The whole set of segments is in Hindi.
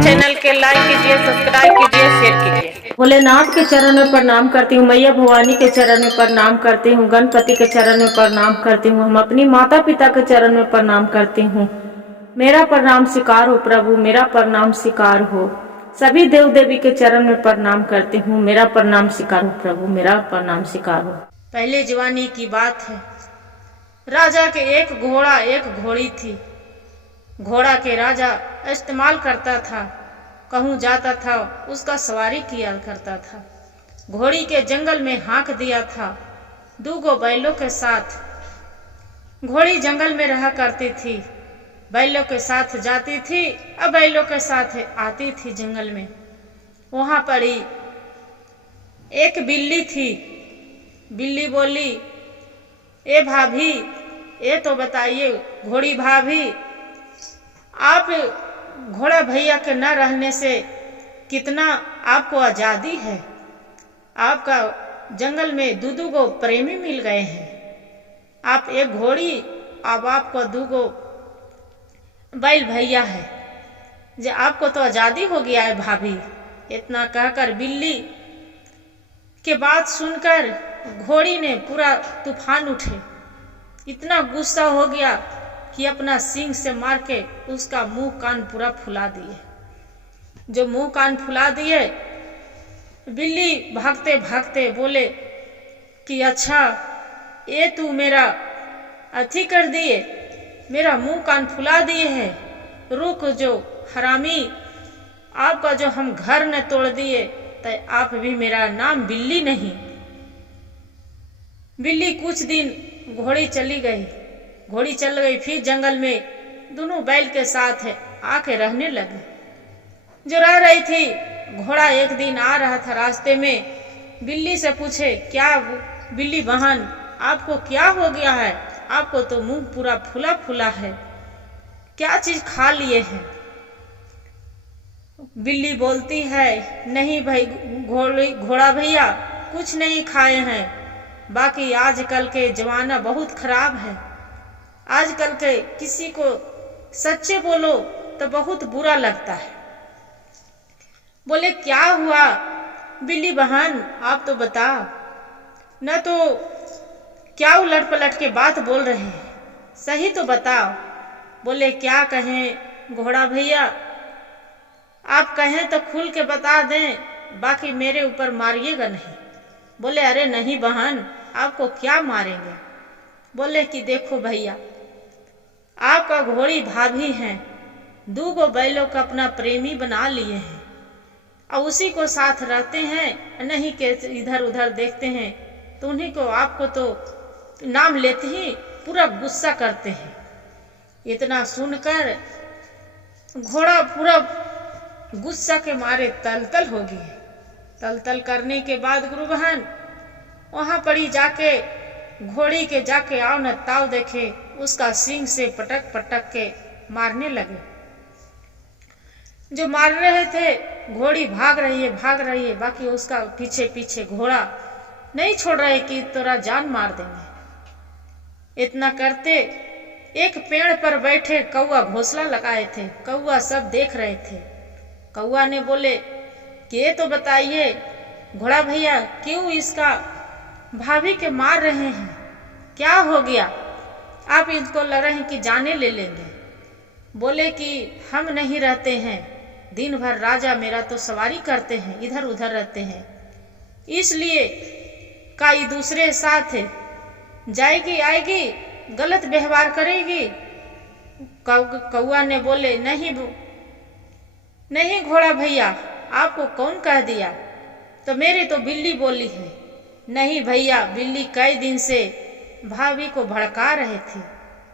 चैनल के लाइक कीजिए, सब्सक्राइब कीजिए, शेयर कीजिए। भोलेनाथ के चरण में प्रणाम करती हूँ, मैया भवानी के चरण में प्रणाम करती हूँ, गणपति के चरण में प्रणाम करती हूँ, हम अपनी माता पिता के चरण में प्रणाम करती हूँ। मेरा प्रणाम स्वीकार हो प्रभु, मेरा प्रणाम स्वीकार हो। सभी देव देवी के चरण में प्रणाम करती हूँ, मेरा प्रणाम स्वीकार हो प्रभु, मेरा प्रणाम स्वीकार हो। पहले जवानी की बात है, राजा के एक घोड़ा एक घोड़ी थी। घोड़ा के राजा इस्तेमाल करता था, कहूँ जाता था उसका सवारी किया करता था। घोड़ी के जंगल में हाँक दिया था 2 बैलों के साथ। घोड़ी जंगल में रहा करती थी, बैलों के साथ जाती थी और बैलों के साथ आती थी जंगल में। वहां पड़ी एक बिल्ली थी। बिल्ली बोली, ए भाभी, ये तो बताइए घोड़ी भाभी, आप घोड़ा भैया के न रहने से कितना आपको आजादी है। आपका जंगल में 2 प्रेमी मिल गए हैं। आप एक घोड़ी, अब आपको 2 बैल भैया है, जो आपको तो आजादी हो गया है भाभी। इतना कहकर बिल्ली के बात सुनकर घोड़ी ने पूरा तूफान उठे। इतना गुस्सा हो गया कि अपना सींग से मार के उसका मुंह कान पूरा फुला दिए। जो मुंह कान फुला दिए, बिल्ली भागते भागते बोले कि अच्छा, ये तू मेरा अथी कर दिए, मेरा मुंह कान फुला दिए है। रुक जो हरामी, आपका जो हम घर न तोड़ दिए, तो आप भी मेरा नाम बिल्ली नहीं। बिल्ली कुछ दिन घोड़ी चली गई, घोड़ी चल गई, फिर जंगल में दोनों बैल के साथ आके रहने लगे। जो रह रही थी, घोड़ा एक दिन आ रहा था रास्ते में, बिल्ली से पूछे, क्या बिल्ली बहन, आपको क्या हो गया है? आपको तो मुंह पूरा फूला फूला है, क्या चीज खा लिए हैं? बिल्ली बोलती है, नहीं भाई घोड़ा भैया, कुछ नहीं खाए हैं, बाकी आजकल के जमाना बहुत खराब है। आजकल के किसी को सच्चे बोलो तो बहुत बुरा लगता है। बोले, क्या हुआ बिल्ली बहन, आप तो बताओ न, तो क्या उलट पलट के बात बोल रहे हैं, सही तो बताओ। बोले, क्या कहें घोड़ा भैया, आप कहें तो खुल के बता दें, बाकी मेरे ऊपर मारिएगा नहीं। बोले, अरे नहीं बहन, आपको क्या मारेंगे। बोले कि देखो भैया, आपका घोड़ी भाभी हैं, 2 बैलों का अपना प्रेमी बना लिए हैं और उसी को साथ रहते हैं, नहीं के इधर उधर देखते हैं, तो उन्हीं को, आपको तो नाम लेते ही पूरा गुस्सा करते हैं। इतना सुनकर घोड़ा पूरा गुस्सा के मारे तलतल हो गई। तलतल करने के बाद गुरु बहन वहां पड़ी जाके घोड़ी के जाके आओ न ताव देखे, उसका सींग से पटक पटक के मारने लगे। जो मार रहे थे, घोड़ी भाग रही है, बाकी उसका पीछे पीछे घोड़ा नहीं छोड़ रहे कि तोरा जान मार देंगे। इतना करते एक पेड़ पर बैठे कौआ घोंसला लगाए थे, कौआ सब देख रहे थे। कौआ ने बोले कि ये तो बताइए घोड़ा भैया, क्यों इसका भाभी के मार रहे हैं, क्या हो गया? आप इनको लग रहे हैं कि जाने ले लेंगे। बोले कि हम नहीं रहते हैं, दिन भर राजा मेरा तो सवारी करते हैं, इधर उधर रहते हैं, इसलिए कई दूसरे साथ जाएगी आएगी, गलत व्यवहार करेगी। कौआ ने बोले, नहीं घोड़ा भैया, आपको कौन कह दिया? तो मेरी तो बिल्ली बोली है। नहीं भैया, बिल्ली कई दिन से भाभी को भड़का रहे थे,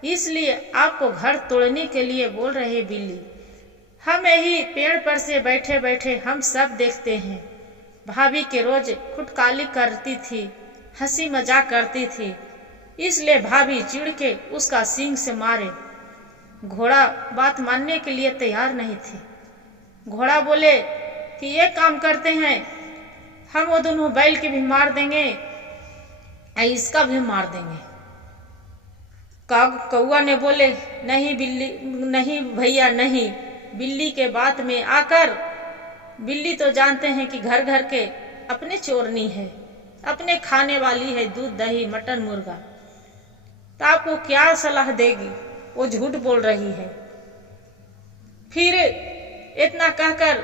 इसलिए आपको घर तोड़ने के लिए बोल रहे बिल्ली। हम यही पेड़ पर से बैठे बैठे हम सब देखते हैं, भाभी के रोज खुटकाली करती थी, हंसी मजाक करती थी, इसलिए भाभी चिढ़ के उसका सींग से मारे। घोड़ा बात मानने के लिए तैयार नहीं थी। घोड़ा बोले कि ये काम करते हैं, हम वो दोनों बैल के भी मार देंगे, इसका भी मार देंगे। कौआ ने बोले, नहीं बिल्ली, नहीं भैया नहीं। बिल्ली के बात में आकर बिल्ली तो जानते हैं कि घर घर के अपने चोरनी है, अपने खाने वाली है दूध दही मटन मुर्गा, तो आपको क्या सलाह देगी, वो झूठ बोल रही है। फिर इतना कहकर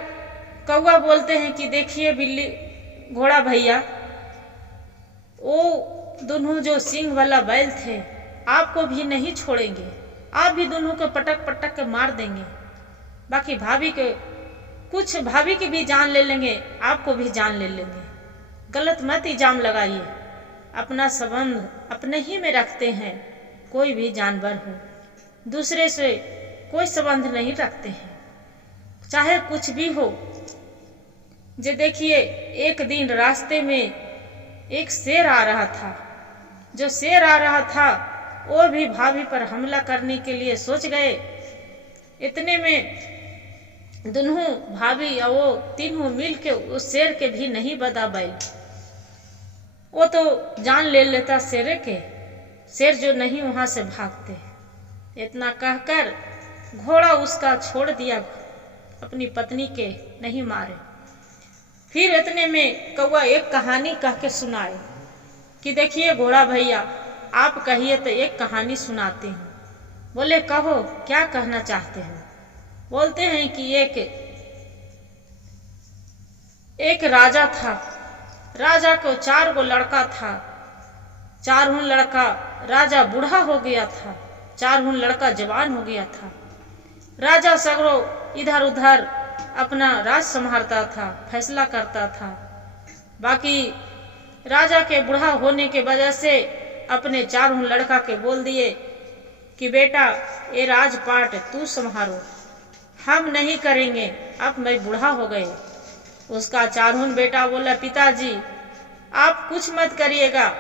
कौआ बोलते हैं कि देखिए बिल्ली घोड़ा भैया, वो दोनों जो सींग वाला बैल थे आपको भी नहीं छोड़ेंगे, आप भी दोनों को पटक पटक के मार देंगे। बाकी भाभी की भी जान ले लेंगे, आपको भी जान ले लेंगे। गलत मत इल्जाम लगाइए, अपना संबंध अपने ही में रखते हैं। कोई भी जानवर हो दूसरे से कोई संबंध नहीं रखते हैं, चाहे कुछ भी हो। जो देखिए एक दिन रास्ते में एक शेर आ रहा था, जो शेर आ रहा था वो भी भाभी पर हमला करने के लिए सोच गए। इतने में दोनों भाभी और वो तीनों मिल के उस शेर के भी नहीं बदा बैल, वो तो जान ले लेता शेर के, शेर जो नहीं वहां से भागते। इतना कहकर घोड़ा उसका छोड़ दिया, अपनी पत्नी के नहीं मारे। फिर इतने में कौआ एक कहानी कह के सुनाए कि देखिए घोड़ा भैया, आप कहिए तो एक कहानी सुनाते हैं। बोले कहो, क्या कहना चाहते हैं। बोलते हैं कि एक राजा था, राजा को 4 गो लड़का था। 4 लड़का, राजा बूढ़ा हो गया था, 4 लड़का जवान हो गया था। राजा सगरो इधर उधर अपना राज संभालता था, फैसला करता था। बाकी राजा के बूढ़ा होने के वजह से अपने 4 लड़का के बोल दिए कि बेटा ये राजपाट तू संभालो, हम नहीं करेंगे, अब मैं बूढ़ा हो गए। उसका 4 बेटा बोला, पिताजी आप कुछ मत करिएगा,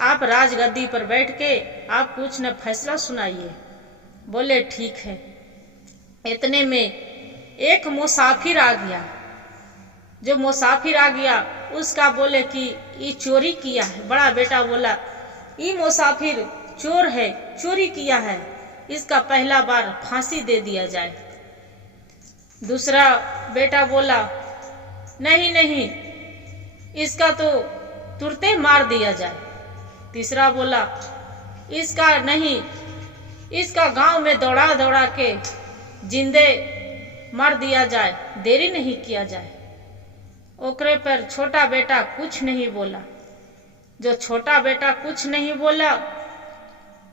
आप राजगद्दी पर बैठ के आप कुछ न फैसला सुनाइए। बोले ठीक है। इतने में एक मुसाफिर आ गया। जो मुसाफिर आ गया उसका बोले कि ये चोरी किया है। बड़ा बेटा बोला, ये मुसाफिर चोर है, चोरी किया है, इसका पहला बार फांसी दे दिया जाए। दूसरा बेटा बोला, नहीं नहीं, इसका तो तुरते मार दिया जाए। तीसरा बोला, इसका नहीं, इसका गांव में दौड़ा दौड़ा के जिंदे मार दिया जाए, देरी नहीं किया जाए। ओकरे पर छोटा बेटा कुछ नहीं बोला। जो छोटा बेटा कुछ नहीं बोला,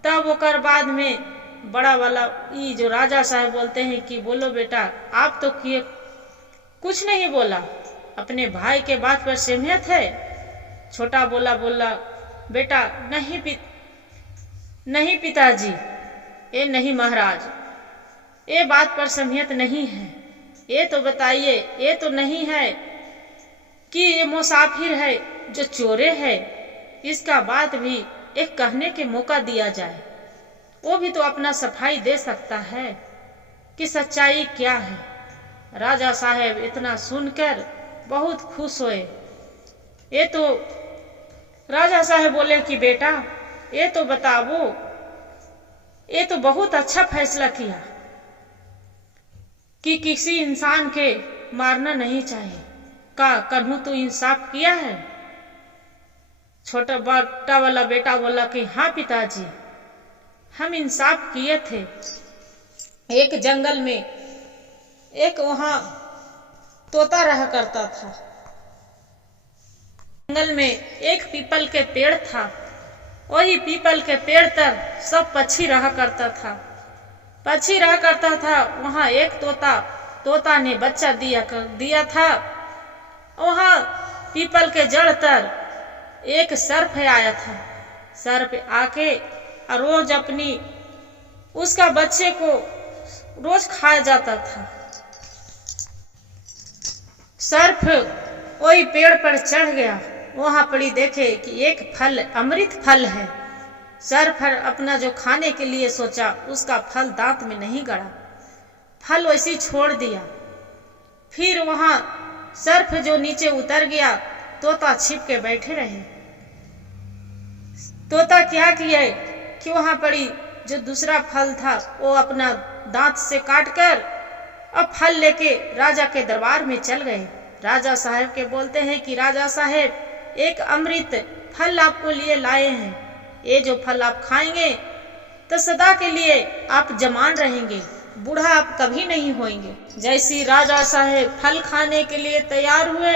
तब ओकर बाद में बड़ा वाला ये जो राजा साहब बोलते हैं कि बोलो बेटा, आप तो किए कुछ नहीं बोला, अपने भाई के बात पर सहमत है। छोटा बोला बेटा नहीं पिताजी, ये नहीं महाराज, ये बात पर सहमत नहीं है। ये तो बताइए, ये तो नहीं है कि ये मुसाफिर है जो चोरे है, इसका बात भी एक कहने के मौका दिया जाए, वो भी तो अपना सफाई दे सकता है कि सच्चाई क्या है। राजा साहब इतना सुनकर बहुत खुश हुए। ये तो राजा साहब बोले कि बेटा ये तो बताओ, ये तो बहुत अच्छा फैसला किया कि किसी इंसान के मारना नहीं चाहिए। का कन्हू तो इंसाफ किया है। छोटा बड़ा वाला बेटा बोला कि हाँ पिताजी, हम इंसाफ किए थे। एक जंगल में एक वहां तोता रहा करता था। जंगल में एक पीपल के पेड़ था, वही पीपल के पेड़ तर सब पक्षी रहा करता था। पक्षी रहा करता था, वहां एक तोता ने बच्चा दिया था। वहां पीपल के जड़ तर एक सर्प आया था। सर्प आके रोज उसका बच्चे को रोज खाया जाता था। सर्प वही पेड़ पर चढ़ गया, वहां पड़ी देखे कि एक फल अमृत फल है। सर्प अपना जो खाने के लिए सोचा, उसका फल दांत में नहीं गड़ा, फल वैसे ही छोड़ दिया। फिर वहां सर्प जो नीचे उतर गया, तोता छिप के बैठे रहे। तोता क्या किया कि वहां पड़ी जो दूसरा फल था वो अपना दांत से काट कर अब फल लेके राजा के दरबार में चल गए। राजा साहब के बोलते हैं कि राजा साहब एक अमृत फल आपको लिए लाए हैं, ये जो फल आप खाएंगे तो सदा के लिए आप जवान रहेंगे, बूढ़ा आप कभी नहीं होंगे। जैसी राजा साहब फल खाने के लिए तैयार हुए,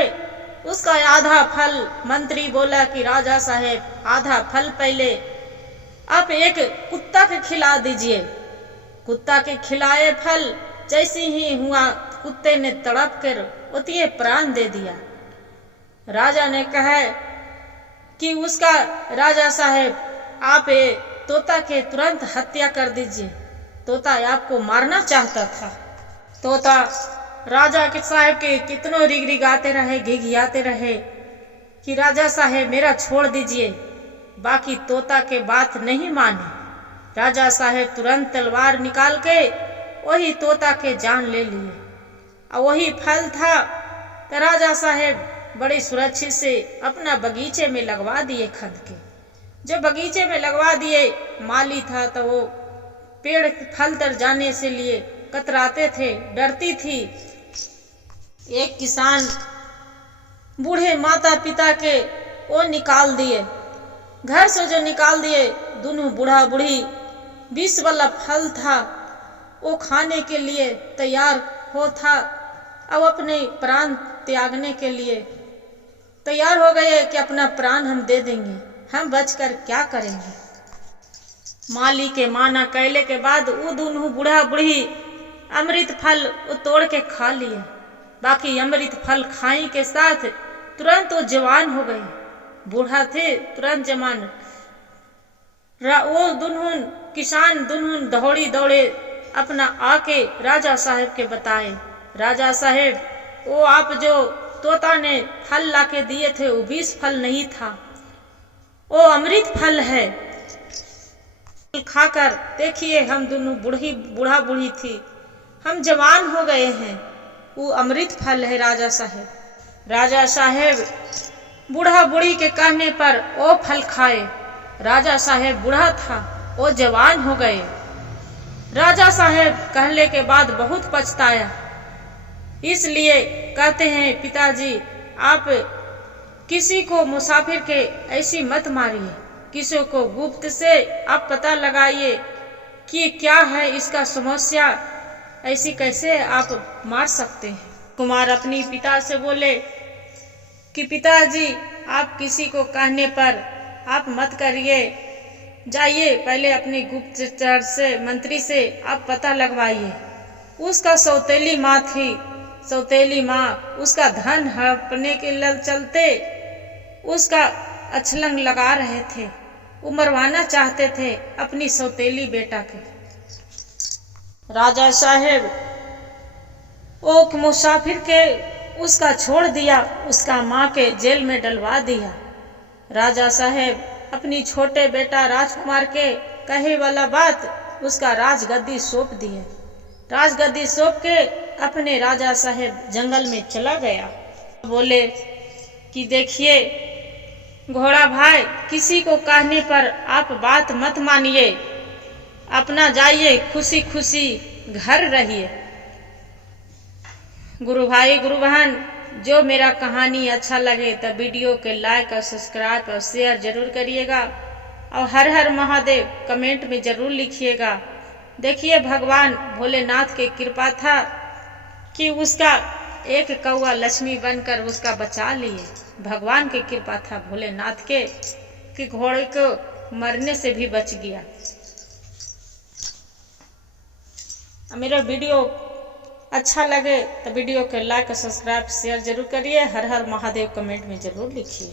उसका आधा फल मंत्री बोला कि राजा साहब आधा फल पहले आप एक कुत्ता के खिला दीजिए। कुत्ता के खिलाए फल जैसे ही हुआ, कुत्ते ने तड़प कर उतिये प्राण दे दिया। राजा ने कहा कि उसका राजा साहब आप तोता के तुरंत हत्या कर दीजिए, तोता आपको मारना चाहता था। तोता राजा के साहब के कितनों रिगरिगाते रहे, घिघियाते रहे कि राजा साहब मेरा छोड़ दीजिए, बाकी तोता के बात नहीं माने। राजा साहब तुरंत तलवार निकाल के वही तोता के जान ले लिए और वही फल था तो राजा साहब बड़ी सुरक्षित से अपना बगीचे में लगवा दिए। खद के जो बगीचे में लगवा दिए, माली था तो वो पेड़ फल तर जाने से लिए कतराते थे, डरती थी। एक किसान बूढ़े माता पिता के वो निकाल दिए, घर से जो निकाल दिए, दोनों बूढ़ा बूढ़ी 20 वाला फल था वो खाने के लिए तैयार हो था। अब अपने प्राण त्यागने के लिए तैयार हो गए कि अपना प्राण हम दे देंगे, हम बचकर क्या करेंगे। माली के माना कहले के बाद वो दोनों बूढ़ा बूढ़ी अमृत फल वो तोड़ के खा लिए। बाकी अमृत फल खाई के साथ तुरंत वो जवान हो गए, बूढ़ा थे तुरंत जवान। वो दोनों किसान दोनों दौड़ी दौड़े अपना आके राजा साहब के बताए, राजा साहब वो आप जो तोता ने फल लाके दिए थे वो 20 फल नहीं था, वो अमृत फल है, खाकर देखिए हम दोनों बूढ़ा बूढ़ी थी, हम जवान हो गए हैं, वो अमृत फल है राजा साहब। राजा साहब बूढ़ा बूढ़ी के कहने पर वो फल खाए। राजा साहब बूढ़ा था, वो जवान हो गए। राजा साहब कहने के बाद बहुत पछताया, इसलिए कहते हैं पिताजी आप किसी को मुसाफिर के ऐसी मत मारिए, किसी को गुप्त से आप पता लगाइए कि क्या है इसका समस्या, ऐसी कैसे आप मार सकते हैं। कुमार अपनी पिता से बोले कि पिताजी आप किसी को कहने पर आप मत करिए, जाइए पहले अपनी गुप्तचर से मंत्री से आप पता लगवाइए। उसका सौतेली माँ थी, सौतेली माँ उसका धन हड़पने के चलते उसका अछलंग लगा रहे थे, वो मरवाना चाहते थे अपनी सौतेली बेटा के। राजा साहब वो मुसाफिर के उसका छोड़ दिया, उसका माँ के जेल में डलवा दिया। राजा साहब अपनी छोटे बेटा राजकुमार के कहे वाला बात उसका राजगद्दी सौंप दिए। राजगद्दी सौंप के अपने राजा साहब जंगल में चला गया। बोले कि देखिए घोड़ा भाई, किसी को कहने पर आप बात मत मानिए, अपना जाइए खुशी खुशी घर रहिए। गुरु भाई गुरु बहन, जो मेरा कहानी अच्छा लगे तो वीडियो के लाइक और सब्सक्राइब और शेयर जरूर करिएगा और हर हर महादेव कमेंट में जरूर लिखिएगा। देखिए भगवान भोलेनाथ की कृपा था कि उसका एक कौवा लक्ष्मी बनकर उसका बचा लिए। भगवान की कृपा था भोलेनाथ के कि घोड़े को मरने से भी बच गया। मेरा वीडियो अच्छा लगे तो वीडियो को लाइक और सब्सक्राइब शेयर जरूर करिए। हर हर महादेव कमेंट में जरूर लिखिए।